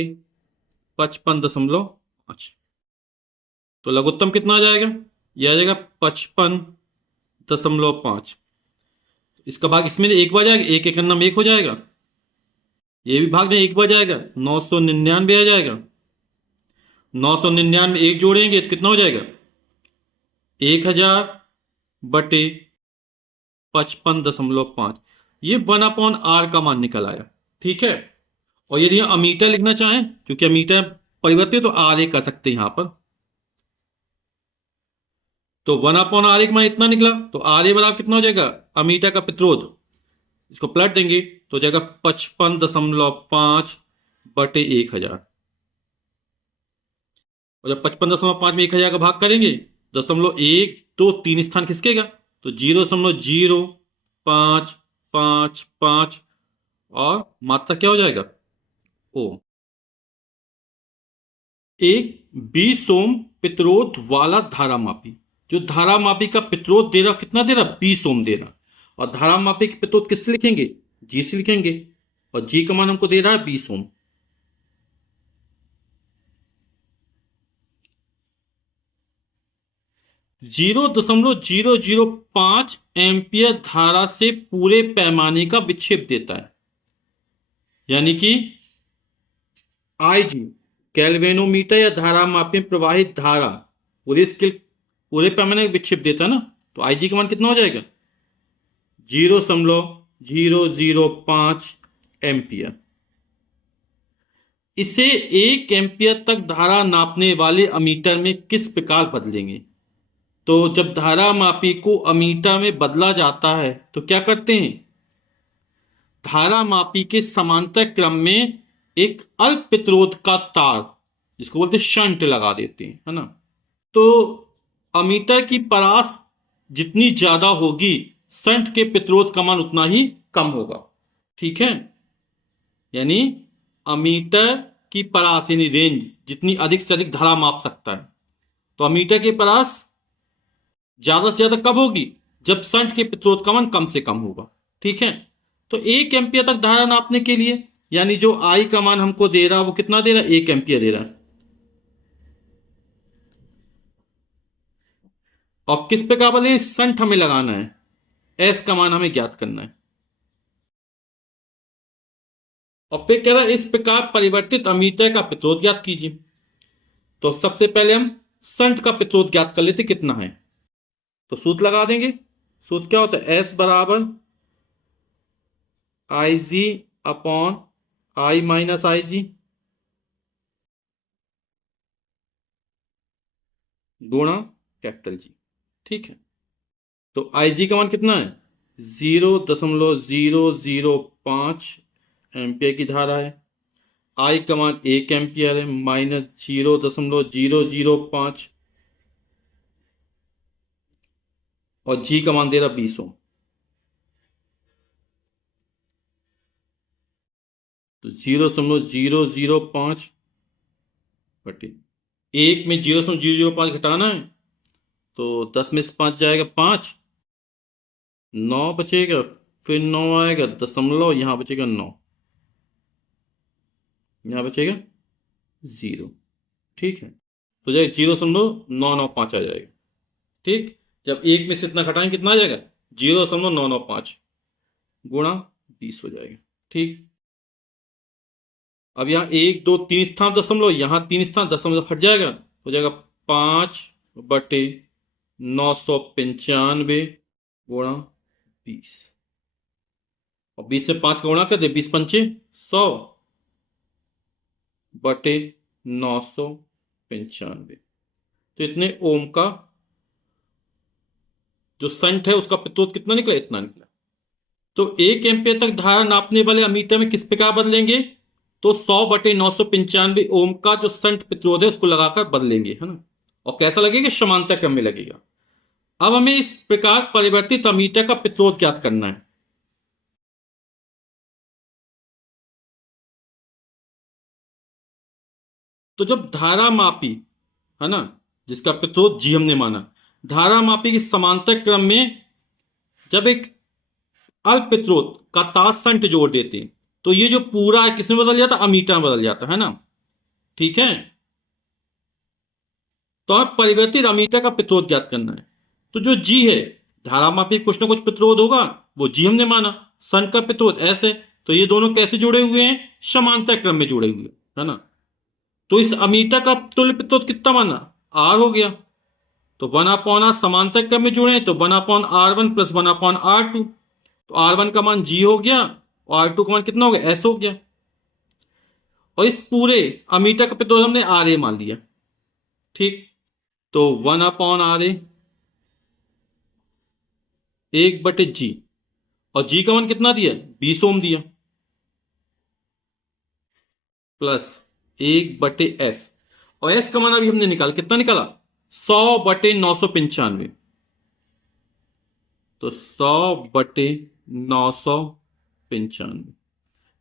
55.5। तो लघुत्तम कितना आ जाएगा, यह आ जाएगा 55.5। इसका भाग इसमें एक बार जाएगा, एक एकन्नम एक हो जाएगा, ये भी भाग में एक बार जाएगा, 999 आ जाएगा। 999 एक जोड़ेंगे तो कितना हो जाएगा, 1000 बटे 55.5। ये 1/r का मान निकल आया। ठीक है। और यदि हम अमीटर लिखना चाहें, क्योंकि अमीटर परिवर्तित, तो आर ए कर सकते हैं यहां पर। तो 1/r एक मान इतना निकला, तो आर ए बराबर कितना हो जाएगा, अमीटर का प्रतिरोध, इसको पलट देंगे तो हो जाएगा 55.5 बटे 1000। और जब 55.5 में 1000 का भाग करेंगे, 0.123 स्थान खिसकेगा, तो 0.0555 और मात्रा क्या हो जाएगा, ओ। एक 20 ओम प्रतिरोध वाला धारामापी, जो धारामापी का प्रतिरोध दे रहा कितना दे रहा, 20 ओम दे रहा। और धारामापी के प्रतिरोध किससे लिखेंगे, जी से लिखेंगे, और जी का मान हमको दे रहा है 20 ओम। 0.005 एम्पियर धारा से पूरे पैमाने का विक्षेप देता है, यानी कि आईजी, कैल्वेनोमीटर या धारा मापी में प्रवाहित धारा पूरे स्केल पूरे पैमाने का विक्षेप देता है ना। तो आईजी का मान कितना हो जाएगा, 0.005 एम्पियर। इसे 1 एम्पियर तक धारा नापने वाले अमीटर में किस प्रकार बदलेंगे। तो जब धारा मापी को अमीटर में बदला जाता है तो क्या करते हैं, धारा मापी के समांतर क्रम में एक अल्प प्रतिरोध का तार, जिसको बोलते हैं शंट, लगा देते हैं, है ना। तो अमीटर की परास जितनी ज्यादा होगी, शंट के प्रतिरोध का मान उतना ही कम होगा। ठीक है। यानी अमीटर की परास यानी रेंज जितनी अधिक से अधिक धारा माप सकता है, तो अमीटर की परास ज्यादा से ज्यादा कब होगी, जब शंट के प्रतिरोध का मान कम से कम होगा। ठीक है। तो 1 एम्पियर तक धारा नापने के लिए, यानी जो आई का मान हमको दे रहा है वो कितना दे रहा है, 1 एम्पियर दे रहा है। और किस प्रकार बने, शंट हमें लगाना है, एस का मान हमें ज्ञात करना है। और फिर कह रहा है इस प्रकार परिवर्तित अमीटर का प्रतिरोध ज्ञात कीजिए। तो सबसे पहले हम शंट का प्रतिरोध ज्ञात कर लेते कितना है। तो सूत्र लगा देंगे। सूत्र क्या होता है, एस बराबर I G upon I minus I जी गुणा कैपिटल जी। ठीक है। तो आई जी का मान कितना है, 0.005 एम्पियर की धारा है। आई का मान 1 एम्पियर है, माइनस 0.005 और जी का मान दे रहा 20 ओम। तो 0.005 बटे 1 में 0.005 घटाना है, तो 10 में से 5 जाएगा 5, 9 बचेगा, फिर 9 आएगा दशमलव, यहां बचेगा 9, यहां बचेगा 0। ठीक है, तो जाएगा 0.995 आ जाएगा। ठीक, जब 1 में से इतना घटाएंगे कितना आ जाएगा, 0.995 गुणा 20 हो जाएगा। ठीक, अब यहाँ 1 2 3 स्थान दशमलव, यहां 3 स्थान दशमलव हट जाएगा, हो जाएगा 5/995 गुणा 20, और 20 से 5 का गुणा कर दे, 20 पंचे 100 बटे 995। तो इतने ओम का जो संट है उसका प्रतिरोध कितना निकला, इतना निकला। तो 1 एम्पियर तक धारा नापने वाले अमीटर में किस प्रकार बदलेंगे, तो 100/995 ओम का जो संट प्रतिरोध है उसको लगाकर बदलेंगे, है ना। और कैसा लगेगा, समांतर क्रम में लगेगा। अब हमें इस प्रकार परिवर्तित अमीटर का प्रतिरोध ज्ञात करना है। तो जब धारा मापी, है ना, जिसका प्रतिरोध जी हमने माना, धारा मापी के समांतर क्रम में जब एक अल्प प्रतिरोध का तार संट जोड़ देते हैं, तो ये जो पूरा है किसमें बदल जाता है, अमीटर में बदल जाता है ना। ठीक है, तो अब परिवर्तित अमीटर का प्रतिरोध ज्ञात करना है। तो जो जी है, धारा मापी कुछ ना कुछ प्रतिरोध होगा, वो जी हमने माना, संट का प्रतिरोध ऐसे, तो ये दोनों कैसे जुड़े हुए हैं, समांतर क्रम में जुड़े हुए, है ना। तो इस अमीटर का तुल्य प्रतिरोध कितना माना, आर हो गया। तो 1/r समांतर क्रम में जुड़े हैं, तो 1/r1 प्लस 1/r2। तो R1 का मान G हो गया और R2 का मान कितना हो गया, S हो गया। और इस पूरे अमीटर का प्रतिरोध हमने RA मान लिया। ठीक, तो 1/RA 1/G, और G का मान कितना दिया, 20 ओम दिया, प्लस 1/S, और S का मान अभी हमने निकाला, कितना निकाला, 100/995। तो 100/995,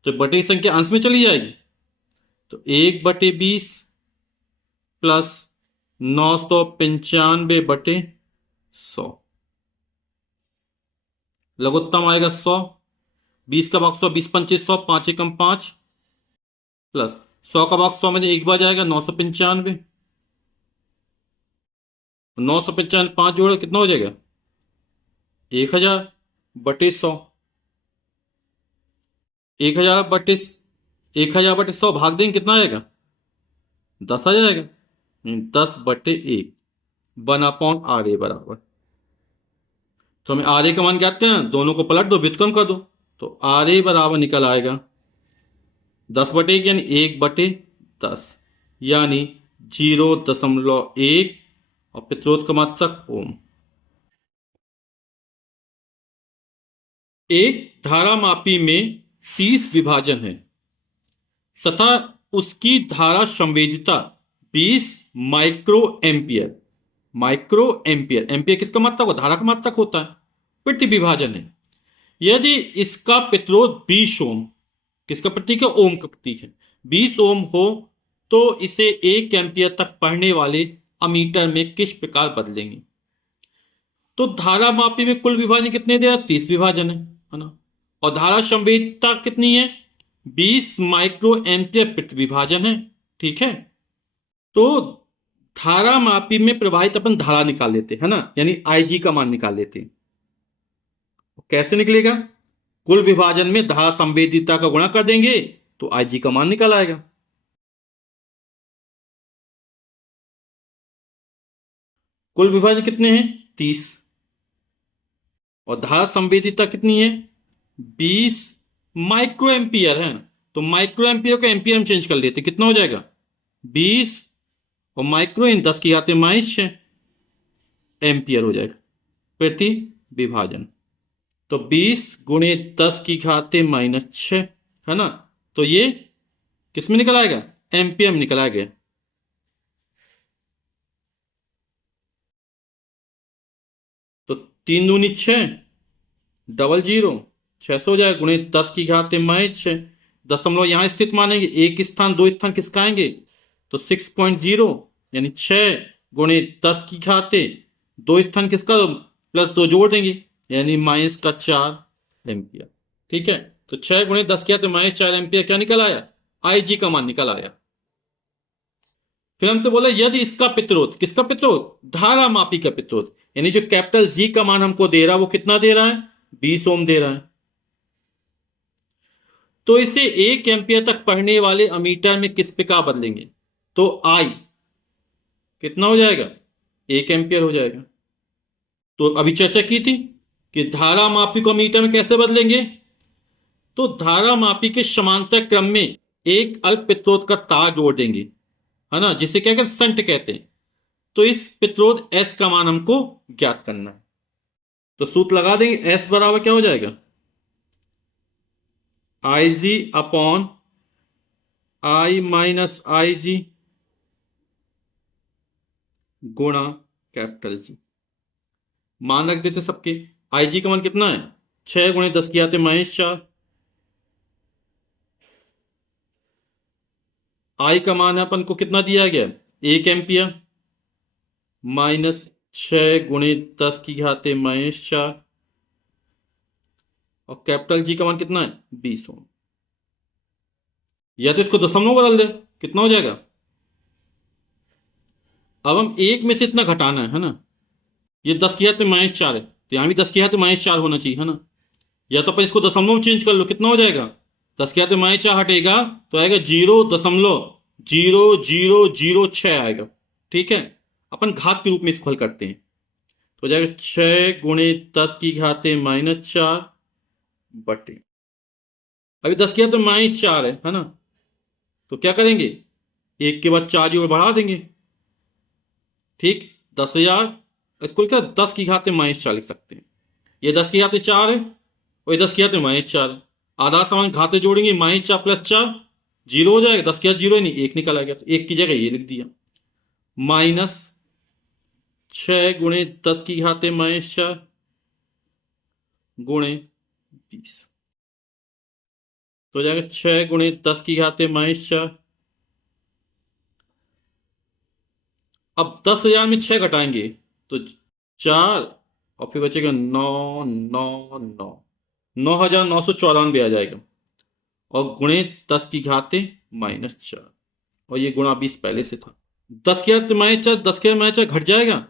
तो बटे की संख्या अंश में चली जाएगी, तो 1/20 प्लस 995/100, लघुत्तम आएगा 100, 20 का भाग 100, 20 पंचे 100, 5 एकम 5, प्लस 100 का भाग 100 में एक बार जाएगा 995, 995 5 जोड़े कितना हो जाएगा, 1000/100, 1000/100 भाग देंगे कितना आएगा, 10 आ जाएगा, 10/1 1/RA बराबर। तो हमें RA का मान ज्ञात करना, दोनों को पलट दो, व्युत्क्रम कर दो, तो RA बराबर निकल आएगा 10/1 यानी 1/10, यानी 0.1, और प्रतिरोध का मात्रक ओम। एक धारा मापी में 30 विभाजन है तथा उसकी धारा संवेदिता 20 micro ampere, micro ampere, ampere किसका मात्रक होता है, धारा का मात्रक होता है, प्रति विभाजन है। यदि इसका प्रतिरोध 20 ओम, किसका प्रतीक है, ओम का प्रतीक है, 20 ओम हो, तो इसे 1 एम्पियर तक पढ़ने वाले अमीटर में किस प्रकार बदलेंगे। तो धारा मापी में कुल विभाजन कितने दे रहा, 30 विभाजन है ना, और धारा संवेदिता कितनी है, 20 माइक्रो एम्पियर प्रति विभाजन है। ठीक है, तो धारा मापी में प्रवाहित अपन धारा निकाल लेते हैं ना, यानी IG का मान निकाल लेते हैं। कैसे निकलेगा, कुल विभाजन में धारा संवेदिता का गुणा कर देंगे तो IG का मान निकल आएगा। कुल विभाजन कितने हैं, 30, और धारा संवेदिता कितनी है, 20 माइक्रो एम्पियर है, तो माइक्रो एम्पियर को एम्पियर में चेंज कर लेते, कितना हो जाएगा 20, और माइक्रो इन 10 की आते -6 एम्पियर हो जाएगा प्रति विभाजन। तो 20 गुणे 10 की घाते -6, है ना। तो ये किस में निकल आएगा? एम्पियर में निकल आएगा। तो 3 दूनी 6, डबल जीरो, 600 हो जाएगा, गुणे 10 की घाते -6। दशमलव यहां स्थित मानेंगे, एक स्थान दो स्थान किसका आएंगे? तो 6.0, यानी 6 गुणे 10 की घाते दो स्थान किसका, +2 जोड़ देंगे, यानी -4 एम्पियर। ठीक है, तो 6 गुणे 10 की घाते -4 एम्पियर क्या निकल आया? आई जी का मान निकल आया। फिर हमसे बोला यदि इसका प्रतिरोध, किसका प्रतिरोध? धारा मापी का प्रतिरोध, यानी जो कैपिटल जी का मान हमको दे रहा है वो कितना दे रहा है? 20 ओम दे रहा है। तो इसे 1 एम्पियर तक पढ़ने वाले अमीटर में किस प्रकार बदलेंगे? तो आई कितना हो जाएगा? 1 एम्पियर हो जाएगा। तो अभी चर्चा की थी कि धारा मापी को अमीटर में कैसे बदलेंगे। तो धारा मापी के समांतर क्रम में एक अल्प प्रतिरोध का तार जोड़ देंगे, है ना, जिसे क्या कहते हैं? संट कहते हैं। तो इस प्रतिरोध एस का मान हमको ज्ञात करना है। तो सूत्र लगा देंगे, एस बराबर क्या हो जाएगा? आई G upon I minus I जी गुणा कैपिटल जी। मान रख देते सबके। आई जी का मान कितना है? 6 गुणे 10 की आते -4। आई का मान अपन को कितना दिया गया? 1 एम्पियर, -6 गुणे 10 की घाते -4। और कैपिटल जी का मान कितना है? 20 ओम। या तो इसको दशमलव बदल दे, कितना हो जाएगा? अब हम एक में से इतना घटाना है ना। ये 10 की घाते -4 है, तो यहां भी 10 की घाते -4 होना चाहिए, है ना। या तो अपन इसको दशमलव चेंज कर लो, कितना हो जाएगा? 10 के हाथ में -4 हटेगा तो आएगा 0.0006 आएगा। ठीक है, अपन घात के रूप में इसको हल करते हैं, तो हो जाएगा 6 गुणे 10 की घाते -4 बटे, अभी 10 के हाथ में -4 है ना। तो क्या करेंगे? एक के बाद 4 जोड़ बढ़ा देंगे। ठीक, 10,000, इसको लिखा 10 की घाते -4 लिख सकते हैं। ये 10 की घाते 4 है और ये 10 की घाते -4 है। आधा समान घाते जोड़ेंगे, -4 + 4 जीरो हो जाएगा। 10 के हाथ जीरो ही नहीं, एक निकल आ गया, तो एक की जगह ये लिख दिया। -6 गुणे 10 की घाते -4 गुणे 20, तो हो जाएगा 6 गुणे 10 की घाते -4। अब 10,000 में 6 घटाएंगे तो 4, और फिर बचेगा 9, 9, 9, 9,994 आ जाएगा। और गुणे 10 की घाते -4, और ये गुणा 20 पहले से था। 10 के घाते -4, 10 के घाते -4 घट जाएगा,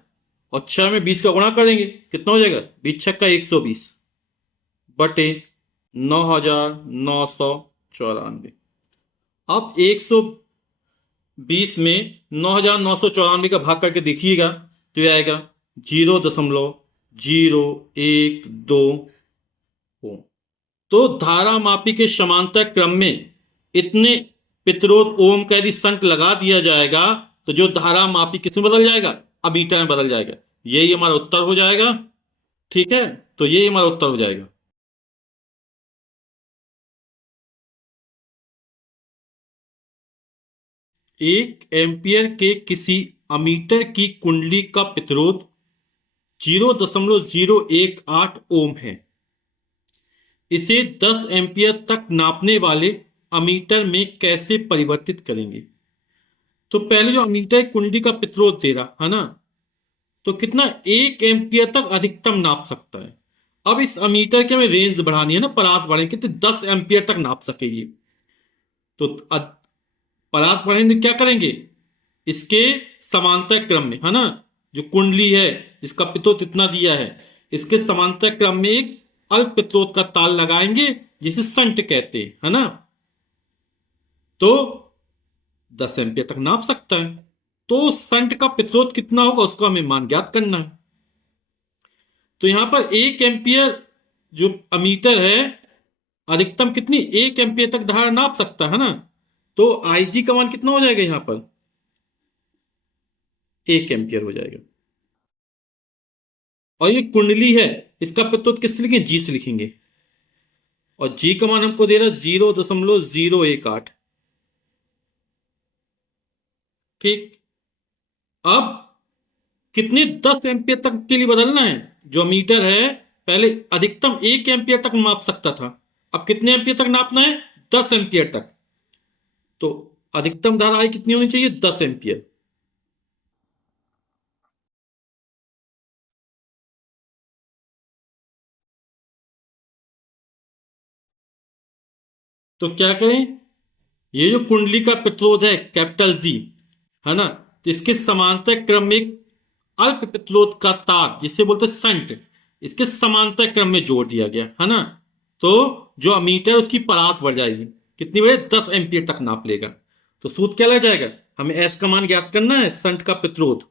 और 6 में 20 का गुणा करेंगे, कितना हो जाएगा? 20 छक्का 120 बटे 9,994। अब 120 में 9,994 का भाग करके देखिएगा, तो ये आएगा 0.012 ओम। तो धारा मापी के समांतर क्रम में इतने प्रतिरोध ओम का यदि संट लगा दिया जाएगा तो जो धारा मापी किसमें बदल जाएगा? अमीटर में बदल जाएगा। यही हमारा उत्तर हो जाएगा। ठीक है, तो यही हमारा उत्तर हो जाएगा। 1 एम्पियर के किसी अमीटर की कुंडली का प्रतिरोध 0.018 ओम है। इसे 10 एम्पियर तक नापने वाले अमीटर में कैसे परिवर्तित करेंगे? तो पहले जो अमीटर कुंडली का प्रतिरोध दे रहा है ना, तो कितना? 1 एम्पियर तक अधिकतम नाप सकता है। अब इस अमीटर की हमें रेंज बढ़ानी है ना, परास बढ़ानी, कितने? 10 एम्पियर तक नाप सकेगी। तो परास बढ़ाने क्या करेंगे? इसके समांतर क्रम में, है ना, जो कुंडली है जिसका प्रतिरोध इतना दिया है, इसके समांतर क्रम में एक अल्प प्रतिरोध का तार लगाएंगे जिसे संट कहते हैं, है ना। तो 10 एम्पियर तक नाप सकता है। तो संट का प्रतिरोध कितना होगा उसको हमें मान ज्ञात करना है। तो यहां पर 1 एम्पियर जो अमीटर है, अधिकतम कितनी? 1 एम्पियर तक धारा नाप सकता है ना। तो आईजी का मान कितना हो जाएगा? यहां पर 1 एम्पियर हो जाएगा। और ये कुंडली है, इसका प्रतिरोध किससे लिखेंगे? जी से लिखेंगे। और जी का मान हमको दे रहा है 0.018। ठीक। अब कितने 10 एम्पियर तक के लिए बदलना है? जो मीटर है पहले अधिकतम 1 एम्पियर तक माप सकता था, अब कितने एम्पियर तक नापना है? 10 एम्पियर तक। तो अधिकतम धारा आई कितनी होनी चाहिए? 10 एम्पियर। तो क्या करें? ये जो कुंडली का प्रतिरोध है कैपिटल जी, है ना, तो इसके समांतर क्रम में एक अल्प प्रतिरोध का तार जिसे बोलते हैं संट, इसके समांतर क्रम में जोड़ दिया गया, है ना। तो जो अमीटर उसकी परास बढ़ जाएगी, कितनी बढ़े? 10 एम्पियर तक नाप लेगा। तो सूत्र क्या लग जाएगा? हमें एस का मान ज्ञात करना है, संट का प्रतिरोध।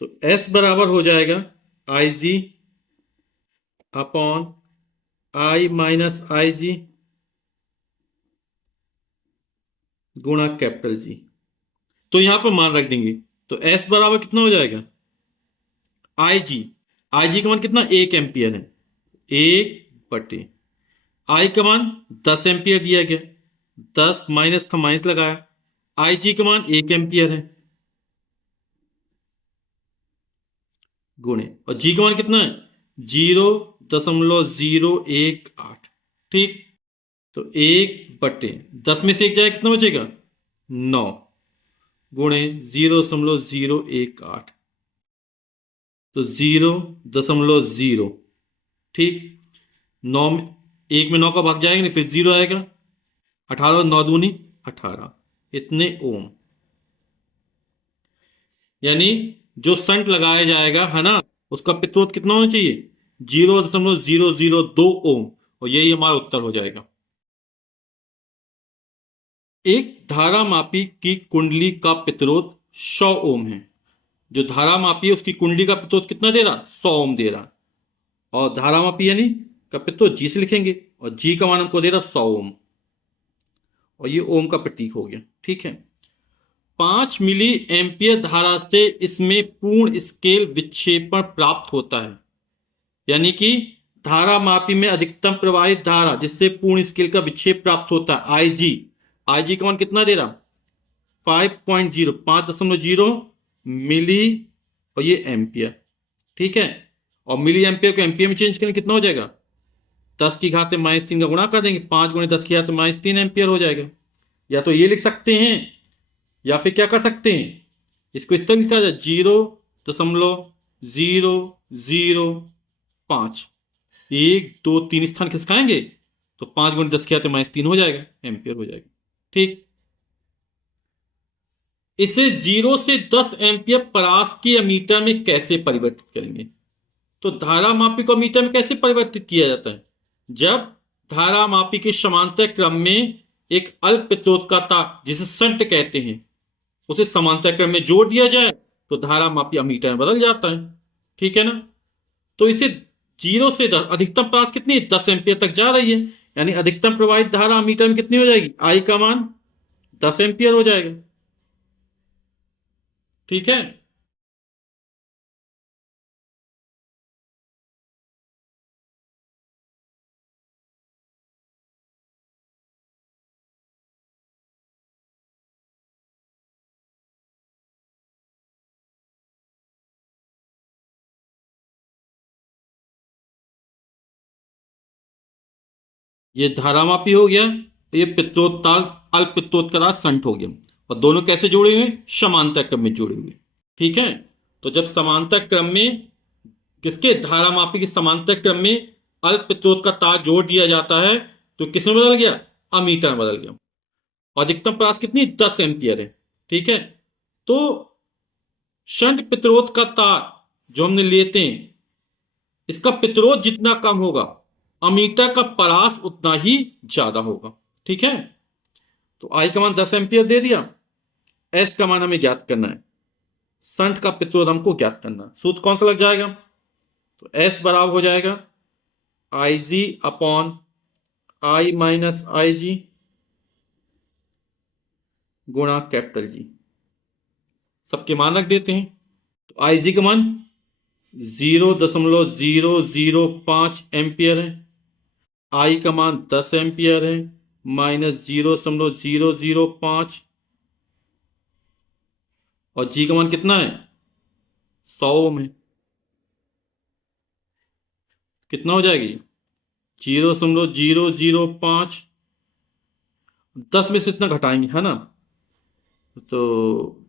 तो एस बराबर हो जाएगा आई G upon I minus I जी गुणा कैपिटल जी। तो यहां पर मान रख देंगे। तो एस बराबर कितना हो जाएगा? आई जी, आई जी का मान कितना? 1 एम्पियर है। 1/, आई का मान 10 एम्पियर दिया गया, 10 माइनस था माइनस लगाया, आई जी का मान 1 एम्पियर है, गुणे, और जी का मान कितना है? 0.018। ठीक। तो 1/10 में से एक जाए कितना बचेगा? 9, गुणे 0.018। तो 0.0, ठीक। 9 में, 1 में 9 का भाग जाएगा नहीं, फिर 0 आएगा। 18, 9 दूनी 18, इतने ओम। यानी जो संट लगाया जाएगा, है ना, उसका प्रतिरोध कितना होना चाहिए? 0.002 ओम। और यही हमारा उत्तर हो जाएगा। एक धारामापी की कुंडली का प्रतिरोध 100 ओम है। जो धारामापी है उसकी कुंडली का प्रतिरोध कितना दे रहा? 100 ओम दे रहा। और धारामापी यानी का प्रतिरोध जी से लिखेंगे, और जी का मान हमको दे रहा 100 ओम। और ये ओम का प्रतीक हो गया। ठीक है। 5 मिली एम्पियर धारा से इसमें पूर्ण स्केल विक्षेपण प्राप्त होता है। यानी कि धारा मापी में अधिकतम प्रवाहित धारा जिससे पूर्ण स्केल का विक्षेप प्राप्त होता है, आई जी। आई जी का मान कितना दे रहा? 5.0, 5.0 मिली, और ये एम्पियर। ठीक है। और मिली एम्पियर को एम्पियर में चेंज करेंगे कितना हो जाएगा? 10⁻³ का गुणा कर देंगे, 5 × 10⁻³ हो जाएगा। या तो ये लिख सकते हैं, या फिर क्या कर सकते हैं, इसको इस तरह लिखा जाए 0.005। 1, 2, 3 स्थान खिसकाएंगे तो 5 × 10⁻³ हो जाएगा, एम्पियर हो जाएगा। ठीक। इसे 0 से 10 एम्पियर परास के मीटर में कैसे परिवर्तित करेंगे? तो धारा मापी को मीटर में कैसे परिवर्तित किया जाता है? जब धारा मापी के समांतर क्रम में एक अल्प प्रतिरोध का तार जिसे संट कहते हैं उसे समांतर क्रम में जोड़ दिया जाए तो धारा मापी अमीटर में बदल जाता है। ठीक है ना। तो इसे 0 से 10, अधिकतम प्रवाह कितनी? 10 एम्पियर तक जा रही है, यानी अधिकतम प्रवाहित धारा अमीटर में कितनी हो जाएगी? आई का मान 10 एम्पियर हो जाएगा। ठीक है। ये धारामापी हो गया, ये पित्रोत ताल अल्प पित्रोत का संट हो गया। और दोनों कैसे जुड़े हुए? समांतर क्रम में जुड़े हुए। ठीक है। तो जब समांतर क्रम में किसके? धारामापी के समांतर क्रम में अल्प पित्रोत का तार जोड़ दिया जाता है तो किसमें बदल गया? अमीटर में बदल गया। और अधिकतम प्रवाह कितनी? 10 एम्पियर है। ठीक है। तो शंट प्रतिरोध का तार जो हमने लेते हैं, इसका प्रतिरोध जितना कम होगा अमीटर का परास उतना ही ज्यादा होगा। ठीक है। तो आई का मान 10 एम्पियर दे दिया, एस का मान हमें ज्ञात करना है, संट का प्रतिरोध हमको ज्ञात करना है। सूत्र कौन सा लग जाएगा? तो एस बराबर हो जाएगा आई G upon I minus I जी गुणा कैपिटल जी। सबके मान रख देते हैं। तो आई जी का मान 0.005 एम्पियर है। आई का मान 10 एम्पियर है, माइनस 0.005, और जी का मान कितना है, 100 ओम है। कितना हो जाएगी, 0.005, 10 में से इतना घटाएंगे है ना, तो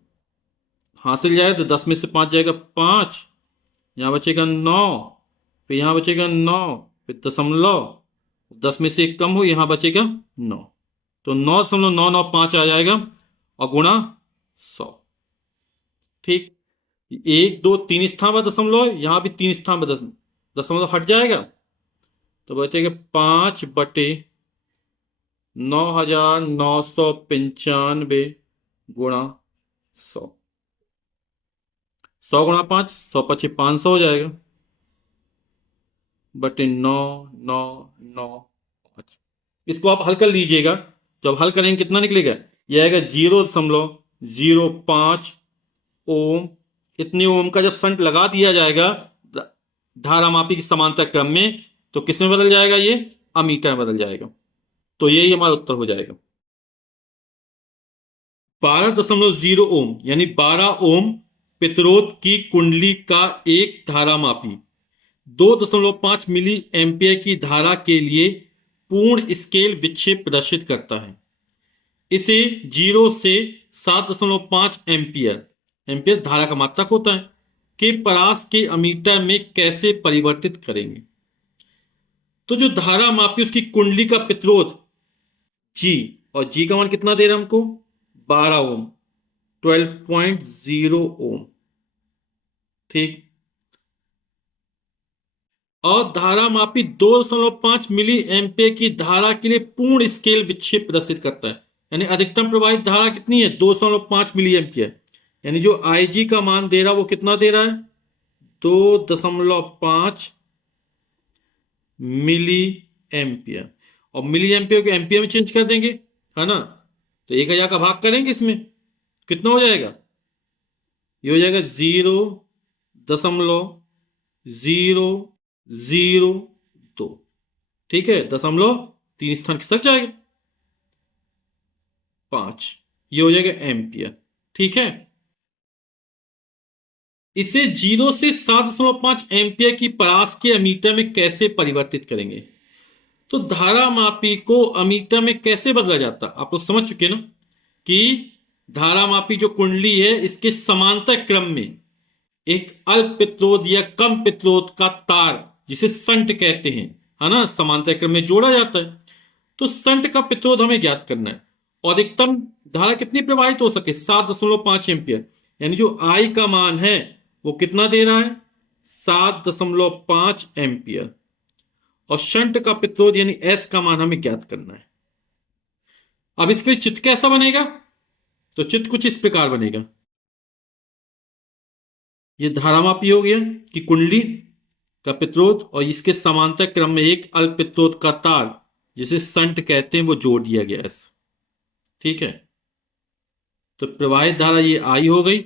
हासिल जाए तो 10 में से 5 जाएगा 5, यहाँ बचेगा 9, फिर यहाँ बचेगा 9, फिर दशमलव, 10 में से एक कम हो, यहाँ बचेगा 9, तो 9.995 आ जाएगा, और गुणा 100। ठीक, एक दो तीन स्थान पर दशमलव है, यहाँ भी तीन स्थान पर दशमलव हट जाएगा, तो बचेगा 5/9,995 गुणा 100। 100 गुणा 5, 100×500 हो जाएगा, बटे 9,995। इसको आप हल कर लीजिएगा, जब हल करेंगे कितना निकलेगा, यह आएगा 0.05 ओम। इतने ओम का जब संट लगा दिया जाएगा धारामापी की समांतर क्रम में, तो किसमें बदल जाएगा, ये अमीटर में बदल जाएगा। तो यही हमारा उत्तर हो जाएगा। 12.0 ओम यानी 12 ओम प्रतिरोध की कुंडली का एक धारामापी 2.5 मिली एम्पियर की धारा के लिए पूर्ण स्केल विक्षेप प्रदर्शित करता है। इसे 0 से 7.5 एम्पियर, एम्पियर धारा का मात्रक होता है, के परास के अमीटर में कैसे परिवर्तित करेंगे। तो जो धारा मापी उसकी कुंडली का प्रतिरोध जी, और जी का मान कितना दे रहा है हमको, 12 ओम, 12.0 ओम। ठीक, और धारा मापी 2.5 मिली एम्पियर की धारा के लिए पूर्ण स्केल विक्षेप प्रदर्शित करता है, यानी अधिकतम प्रवाहित धारा कितनी है, 2.5 मिली एम्पियर, यानी जो IG का मान दे रहा है वो कितना दे रहा है, 2.5 मिली एम्पियर, और मिली एम्पियर को एम्पियर में चेंज कर देंगे है ना, तो 1000 का भाग करेंगे इसमें, कितना हो जाएगा, ये हो जाएगा 0.002। ठीक है, दशमलव 3 स्थान खिसक जाएगा, 5, ये हो जाएगा एम्पियर। ठीक है, इसे 0 से 7.5 एम्पियर की परास के अमीटर में कैसे परिवर्तित करेंगे। तो धारा मापी को अमीटर में कैसे बदला जाता, आप लोग समझ चुके ना, कि धारा मापी जो कुंडली है इसके समांतर क्रम में एक अल्प प्रतिरोध या कम प्रतिरोध का तार, जिसे संट कहते हैं, है ना, समांतर क्रम में जोड़ा जाता है। तो संट का प्रतिरोध हमें ज्ञात करना है, और अधिकतम धारा कितनी प्रवाहित हो सके, 7.5 एम्पियर, यानी जो आई का मान है वो कितना दे रहा है, 7.5 एम्पियर, और शंट का प्रतिरोध यानी एस का मान हमें ज्ञात करना है। अब इसके लिए चित्र कैसा बनेगा, तो चित्र कुछ इस प्रकार बनेगा, ये धारामापी हो गया कि कुंडली का प्रतिरोध, और इसके समांतर क्रम में एक अल्प प्रतिरोध का तार, जिसे संट कहते हैं, वो जोड़ दिया गया है। ठीक है, तो प्रवाहित धारा ये आई हो गई,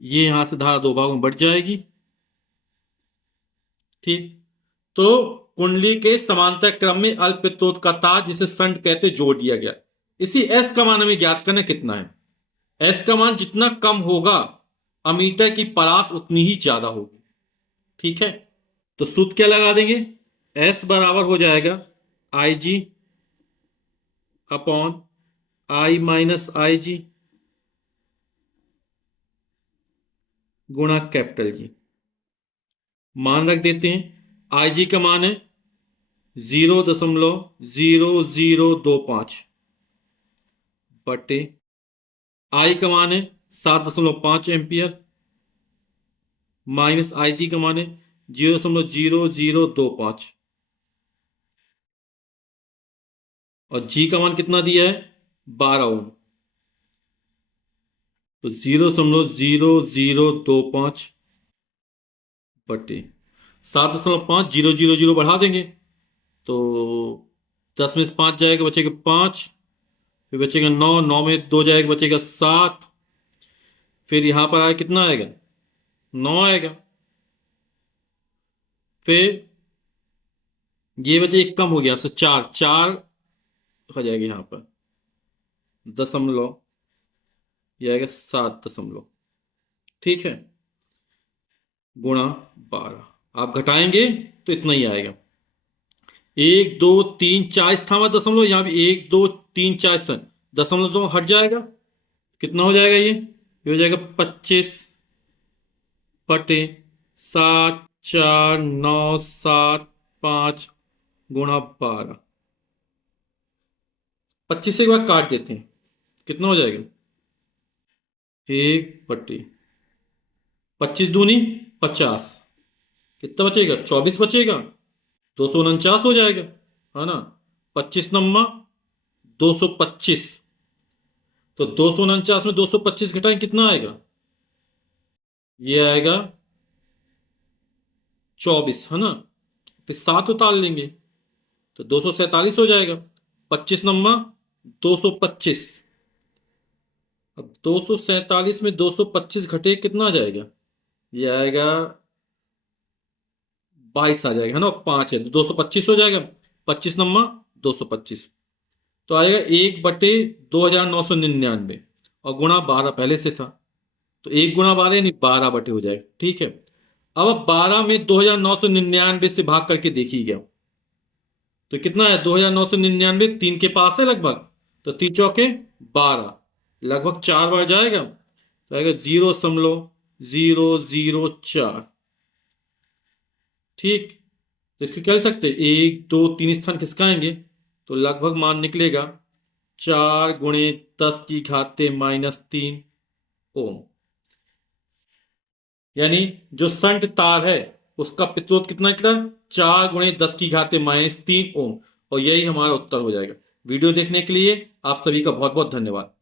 ये यहां से धारा दो भागों में बढ़ जाएगी। ठीक, तो कुंडली के समांतर क्रम में अल्प प्रतिरोध का तार, जिसे संट कहते, जोड़ दिया गया। इसी एस का मान हमें ज्ञात करना कितना है, एस का मान जितना कम होगा अमीटर की परास उतनी ही ज्यादा होगी। ठीक है, तो सूत्र क्या लगा देंगे, एस बराबर हो जाएगा IG upon I minus IG गुणा कैपिटल जी। मान रख देते हैं, IG का मान है 0.0025 बटे I का मान है 7.5 एम्पियर, माइनस IG का मान है 0.0025, और G का मान कितना दिया है, 12 ओम, तो 0.0025 बटे 7.5, 000 बढ़ा देंगे, तो 10 में से 5 जाएगा, बचेगा 5, फिर बचेगा 9, 9 में 2 जाएगा, बचेगा 7, फिर यहां पर आए कितना आएगा, 9 आएगा, फिर ये वजह एक कम हो गया, तो चार, चार हो जाएगा यहाँ पर, दशमलव, ये आएगा 7 दशमलव, ठीक है, गुणा 12। आप घटाएंगे तो इतना ही आएगा। 1 2 3 4 स्थान पर दशमलव, यहाँ भी 1 2 3 4 स्थान, दशमलव तो हट जाएगा, कितना हो जाएगा ये हो जाएगा 25/7 4 9 7 5 गुणा 12। 25 से एक बार काट देते हैं, कितना हो जाएगा, 1/25 50, कितना बचेगा, 24 बचेगा, 249 हो जाएगा, है ना। 25 तो 249 में 225 घटाएं, कितना आएगा, ये आएगा 24, है ना। फिर 7 उतार लेंगे तो 247 हो जाएगा। 25 अब 247 में 225 घटे कितना आ जाएगा, ये आएगा 22 आ जाएगा, है ना, 5 है तो 225 हो जाएगा। 25 तो आएगा 1/2999, और गुणा 12 पहले से था, तो 1 गुणा 12 यानी 12 हो जाएगा, ठीक है। अब 12 में 2999 से भाग करके देखिएगा तो कितना है, 2999 3 के पास है लगभग, तो 3 चौके 12, लगभग 4 बार जाएगा, तो आएगा 0.004, ठीक। तो इसको क्या लिख सकते हैं, 1 2 3 स्थान खिसकाएंगे तो लगभग मान निकलेगा 4 × 10⁻³ ओम, यानी जो संट तार है उसका प्रतिरोध कितना निकला, 4 × 10⁻³ ओम, और यही हमारा उत्तर हो जाएगा। वीडियो देखने के लिए आप सभी का बहुत बहुत धन्यवाद।